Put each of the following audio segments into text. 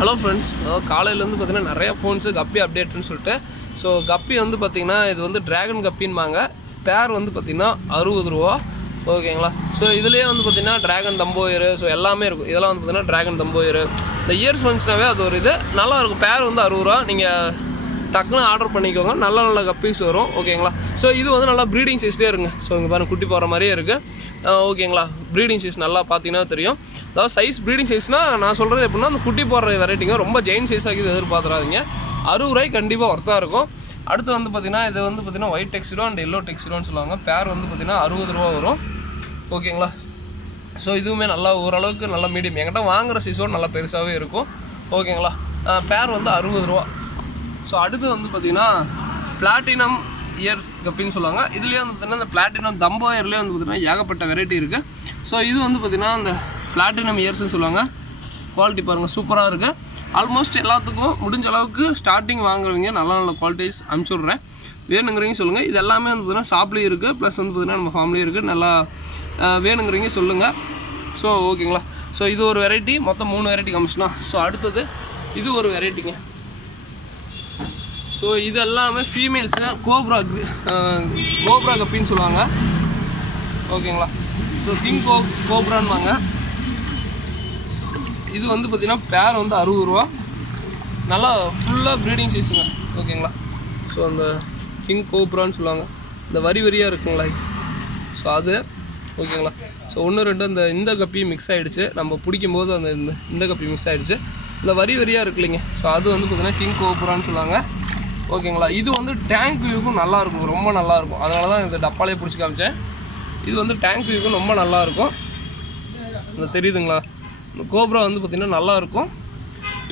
Hello friends, காலையிலேருந்து பார்த்தீங்கன்னா நிறைய ஃபோன்ஸு கப்பி அப்டேட்னு சொல்லிட்டு. ஸோ கப்பி வந்து பார்த்திங்கன்னா இது வந்து ட்ராகன் கப்பின்பாங்க. பேர் வந்து பார்த்திங்கன்னா 60 ரூபா. ஓகேங்களா. ஸோ இதுலேயே வந்து பார்த்திங்கன்னா ட்ராகன் தம்போயரு ஸோ எல்லாமே இருக்கும். இதெல்லாம் வந்து பார்த்திங்கன்னா ட்ராகன் தம்போயரு. இந்த இயர்ஸ் வந்துச்சுனாவே அது ஒரு இது நல்லாயிருக்கும். பேர் வந்து 60 ரூபா. நீங்கள் டக்குன்னு ஆர்டர் பண்ணிக்கோங்க. நல்ல நல்ல கப்பீஸ் வரும். ஓகேங்களா. ஸோ இது வந்து நல்லா ப்ரீடிங் சைஸ்லேயே இருங்க. ஸோ இங்கே பாருங்கள், குட்டி போகிற மாதிரியே இருக்குது. ஓகேங்களா. ப்ரீடிங் சைஸ் நல்லா பார்த்தீங்கன்னா தெரியும். அதாவது சைஸ் ப்ரீடிங் சைஸ்னால் நான் சொல்கிறது எப்படின்னா அந்த குட்டி போடுற வெரைட்டிங்க ரொம்ப ஜெயின் சைஸாக இது எதிர்பார்த்துறாதீங்க. 60 ரூபாய்க்கு கண்டிப்பாக ஒர்த்தாக இருக்கும். அடுத்து வந்து பார்த்திங்கன்னா இது வந்து பார்த்திங்கன்னா ஒயிட் டெக்ஸ்டோ அண்ட் எல்லோ டெக்ஸ்டோன்னு சொல்லுவாங்க. பேர் வந்து பார்த்திங்கன்னா 60 ரூபா வரும். ஓகேங்களா. ஸோ இதுவுமே நல்லா ஓரளவுக்கு நல்லா மீடியம். என்கிட்ட வாங்குகிற சைஸோடு நல்லா பெருசாகவே இருக்கும். ஓகேங்களா. பேர் வந்து 60 ரூபா. ஸோ அடுத்து வந்து பார்த்திங்கன்னா பிளாட்டினம் இயர்ஸ் கப்பின்னு சொல்லுவாங்க. இதுலேயே வந்து பார்த்திங்கன்னா இந்த பிளாட்டினம் தம்போயர்லேயே வந்து பார்த்திங்கன்னா ஏகப்பட்ட வெரைட்டி இருக்குது. ஸோ இது வந்து பார்த்திங்கன்னா இந்த பிளாட்டினம் இயர்ஸ்னு சொல்லுவாங்க. குவாலிட்டி பாருங்கள், சூப்பராக இருக்குது. ஆல்மோஸ்ட் எல்லாத்துக்கும் முடிஞ்ச அளவுக்கு ஸ்டார்டிங் வாங்குறவங்க நல்ல நல்ல குவாலிட்டிஸ் அனுப்பிச்சுட்றேன். வேணுங்கிறவங்க சொல்லுங்கள். இது எல்லாமே வந்து பார்த்திங்கன்னா ஷாப்லேயும் இருக்குது, ப்ளஸ் வந்து பார்த்திங்கன்னா நம்ம ஃபேமிலியும் இருக்குது. நல்லா வேணுங்கிறவங்க சொல்லுங்கள். ஸோ ஓகேங்களா. ஸோ இது ஒரு வெரைட்டி, மொத்தம் 3 வெரைட்டி காமிச்சினா. ஸோ அடுத்தது இது ஒரு வெரைட்டிங்க. ஸோ இது எல்லாமே ஃபீமேல்ஸு கோப்ரா கப்பின்னு சொல்லுவாங்க. ஓகேங்களா. ஸோ கிங் கோப்ரான்வாங்க. இது வந்து பார்த்திங்கன்னா பேர் வந்து 60 ரூபா. நல்லா ஃபுல்லாக ப்ரீடிங் சைஸுங்க. ஓகேங்களா. ஸோ அந்த கிங் கோப்ரான்னு சொல்லுவாங்க. இந்த வரியாக இருக்குங்களா. ஸோ அது ஓகேங்களா. ஸோ 1 2 இந்த கப்பி மிக்ஸ் ஆகிடுச்சு. நம்ம பிடிக்கும்போது அந்த இந்த கப்பி மிக்ஸ் ஆகிடுச்சு. இந்த வரியாக இருக்கு இல்லைங்க. ஸோ அது வந்து பார்த்திங்கன்னா கிங் கோப்ரான்னு சொல்லுவாங்க. ஓகேங்களா. இது வந்து டேங்க் வியூக்கும் நல்லாயிருக்கும், ரொம்ப நல்லாயிருக்கும். அதனால தான் இந்த டப்பாலே பிடிச்சி காமிச்சேன். இது வந்து டேங்க் வியூக்கும் ரொம்ப நல்லாயிருக்கும். இந்த தெரியுதுங்களா. இந்த கோப்ரா வந்து பார்த்திங்கன்னா நல்லாயிருக்கும்.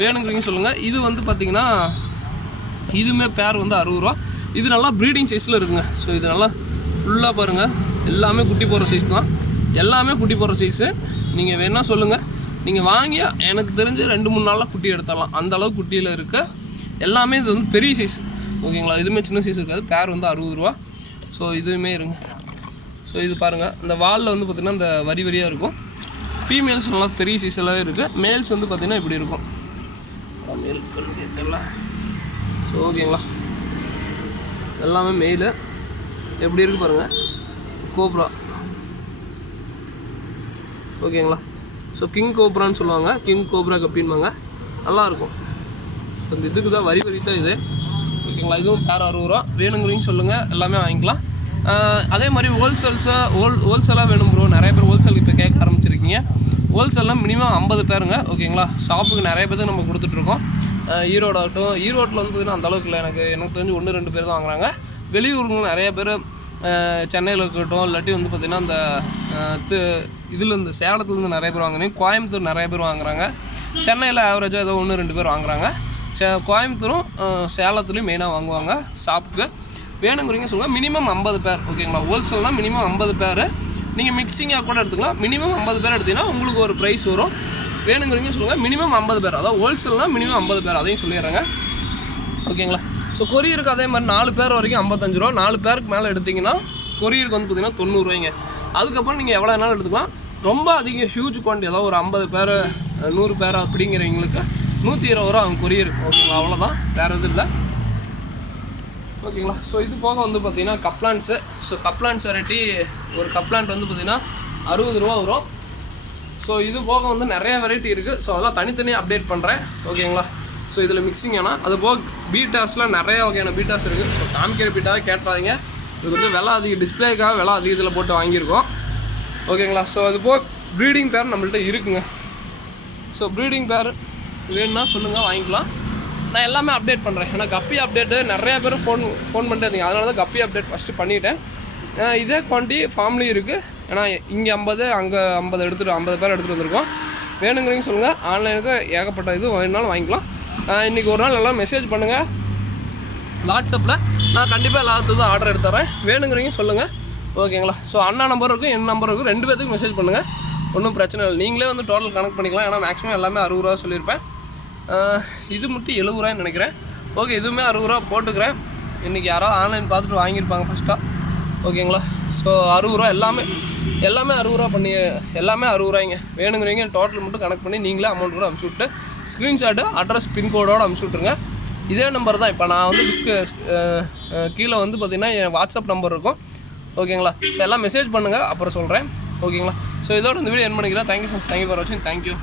வேணுங்கிறீங்க சொல்லுங்கள். இது வந்து பார்த்திங்கன்னா இதுவுமே பேர் வந்து 60 ரூபா. இது நல்லா ப்ரீடிங் சைஸில் இருக்குங்க. ஸோ இது நல்லா ஃபுல்லாக பாருங்கள், எல்லாமே குட்டி போடுற சைஸ் தான். எல்லாமே குட்டி போடுற சைஸு. நீங்கள் வேணால் சொல்லுங்கள். நீங்கள் வாங்கி எனக்கு தெரிஞ்சு 2-3 நாளில் குட்டி எடுத்துடலாம். அந்தளவுக்கு குட்டியில் இருக்குது. எல்லாமே இது வந்து பெரிய சைஸ். ஓகேங்களா. இதுவுமே சின்ன சைஸ் இருக்காது. பேர் வந்து 60 ரூபா. ஸோ இதுவுமே இருங்க. ஸோ இது பாருங்கள், இந்த வாலில் வந்து பார்த்திங்கன்னா இந்த வரியாக இருக்கும். ஃபீமேல்ஸ் நல்லா பெரிய சைஸ் எல்லாம் இருக்குது. மேல்ஸ் வந்து பார்த்திங்கன்னா இப்படி இருக்கும். மேல் தெரியலாம். ஸோ ஓகேங்களா. எல்லாமே மெயிலு எப்படி இருக்குது பாருங்கள். கோப்ரா. ஓகேங்களா. ஸோ கிங் கோப்ரான்னு சொல்லுவாங்க. கிங் கோப்ரா கப்பின்பாங்க. நல்லாயிருக்கும். ஸோ இந்த இதுக்கு தான் வரி தான் இது. ஓகேங்களா. இதுவும் பேர் 60 ரூபா. வேணுங்கிறீங்க சொல்லுங்கள். எல்லாமே வாங்கிக்கலாம். அதே மாதிரி ஹோல்சேலாக வேணும் ப்ரோ. நிறைய பேர் ஹோல்சேல் இப்போ கேட்க ஆரம்பிச்சிருக்கீங்க. ஹோல்சேல்லாம் மினிமம் 50 பேருங்க. ஓகேங்களா. ஷாப்புக்கு நிறைய பேருக்கு நம்ம கொடுத்துட்ருக்கோம். ஈரோடு ஆகட்டும். ஈரோட்டில் வந்து பார்த்திங்கன்னா அந்தளவுக்கு இல்லை. எனக்கு தெரிஞ்சு 1-2 பேர் தான் வாங்குறாங்க. வெளியூருங்க நிறைய பேர் சென்னையில் இருக்கட்டும், இல்லாட்டி வந்து பார்த்திங்கன்னா இந்த இதுலேருந்து சேலத்துலேருந்து நிறைய பேர் வாங்குறாங்க. கோயம்புத்தூர் நிறைய பேர் வாங்குறாங்க. சென்னையில் ஆவரேஜாக ஏதோ 1-2 பேர் வாங்குறாங்க. கோயம்புத்தூரும் சேலத்துலேயும் மெயினாக வாங்குவாங்க ஷாப்புக்கு. வேணுங்கிறீங்க சொல்லுங்கள். மினிமம் 50 பேர். ஓகேங்களா. ஹோல்சேல்னால் மினிமம் 50 பேர். நீங்கள் மிக்சிங்காக கூட எடுத்துக்கலாம். மினிமம் 50 பேர் எடுத்திங்கன்னா உங்களுக்கு ஒரு ப்ரைஸ் வரும். வேணுங்கிறீங்க சொல்லுங்கள். மினிமம் 50 பேர். அதாவது ஹோல்சேல்னால் மினிமம் 50 பேர். அதையும் சொல்லிடுறேங்க. ஓகேங்களா. ஸோ கொரியருக்கு அதே மாதிரி 4 பேர் வரைக்கும் 55 ரூபா. 4 பேருக்கு மேலே எடுத்திங்கன்னா கொரியருக்கு வந்து பார்த்திங்கன்னா 90 ரூபாய்ங்க. அதுக்கப்புறம் நீங்கள் எவ்வளோ வேணாலும் எடுத்துக்கலாம். ரொம்ப அதிக ஹியூஜ் குவான்டிட்டி, அதாவது ஒரு 50 பேர் 100 பேர் அப்படிங்கிறவங்களுக்கு 120 ரூபா ஆகும் கொரியர். ஓகேங்களா. அவ்வளோதான், வேறு எதுவும் இல்லை. ஓகேங்களா. ஸோ இது போக வந்து பார்த்திங்கன்னா கப்லாண்ட்ஸு. ஸோ கப்லாண்ட்ஸ் வெரைட்டி ஒரு கப்லாண்ட் வந்து பார்த்திங்கன்னா 60 ரூபா வரும். ஸோ இது போக வந்து நிறைய வெரைட்டி இருக்குது. ஸோ அதெல்லாம் தனித்தனியாக அப்டேட் பண்ணுறேன். ஓகேங்களா. ஸோ இதில் மிக்சிங் ஆனால் அது போக பீட்டாஸில் நிறைய வகையான பீட்டாஸ் இருக்குது. ஸோ காமிக்கிற பீட்டாவே கேட்டுறாதீங்க. இது வந்து விலை அதிக டிஸ்பிளேக்காக விலை அதிகத்தில் போட்டு வாங்கியிருக்கோம். ஓகேங்களா. ஸோ அது போக ப்ரீடிங் பேர் நம்மள்ட்ட இருக்குங்க. ஸோ ப்ரீடிங் பேர் வேணும்னா சொல்லுங்கள், வாங்கிக்கலாம். நான் எல்லாமே அப்டேட் பண்ணுறேன். ஏன்னா கப்பி அப்டேட்டு நிறையா பேர் ஃபோன் பண்ணிட்டு இருந்தீங்க. அதனால தான் கப்பி அப்டேட் ஃபஸ்ட்டு பண்ணிவிட்டேன். இதே குவான்டிட்டி ஃபார்ம்லேயும் இருக்குது. ஏன்னா இங்கே 50 அங்கே 50 50 பேர் எடுத்துகிட்டு வந்திருக்கோம். வேணுங்கிறீங்க சொல்லுங்கள். ஆன்லைனுக்கு ஏகப்பட்ட இது வேணுனாலும் வாங்கிக்கலாம். இன்றைக்கி ஒரு நாள் எல்லாம் மெசேஜ் பண்ணுங்கள் வாட்ஸ்அப்பில். நான் கண்டிப்பாக எல்லாத்துக்கும் ஆர்டர் எடுத்துறேன். வேணுங்கிறீங்க சொல்லுங்கள். ஓகேங்களா. ஸோ அண்ணா நம்பர் இருக்கும், என் நம்பர் இருக்கும். 2 பேத்துக்கு மெசேஜ் பண்ணுங்கள். ஒன்றும் பிரச்சனை இல்லை. நீங்களே வந்து டோட்டல் கனெக்ட் பண்ணிக்கலாம். ஏன்னா மேக்ஸிமம் எல்லாமே 60 ரூபா சொல்லியிருப்பேன். இது மட்டும் 70 ரூபான்னு நினைக்கிறேன். ஓகே, இதுவுமே 60 ரூபா போட்டுக்கிறேன். இன்றைக்கி யாராவது ஆன்லைன் பார்த்துட்டு வாங்கியிருப்பாங்க ஃபஸ்ட்டாக. ஓகேங்களா. ஸோ 60 ரூபா எல்லாமே 60 ரூபா பண்ணி எல்லாமே 60 ரூபாய்ங்க. வேணுங்கிறீங்க டோட்டல் மட்டும் கனெக்ட் பண்ணி நீங்களே அமௌண்ட் கூட அனுப்பிச்சி விட்டு ஸ்க்ரீன்ஷாட்டு அட்ரஸ் பின்கோடோடு அனுப்பிச்சி விட்ருங்க. இதே நம்பர் தான். இப்போ நான் வந்து கீழே வந்து பார்த்திங்கன்னா என் வாட்ஸ்அப் நம்பர் இருக்கும். ஓகேங்களா? ஸோ எல்லாம் மெசேஜ் பண்ணுங்கள், அப்புறம் சொல்கிறேன். ஓகேங்களா? ஸோ இதோட இந்த வீடியோ என் பண்ணிக்கிறேன். தேங்க்யூ ஃபார் வாட்சிங். தேங்க்யூ.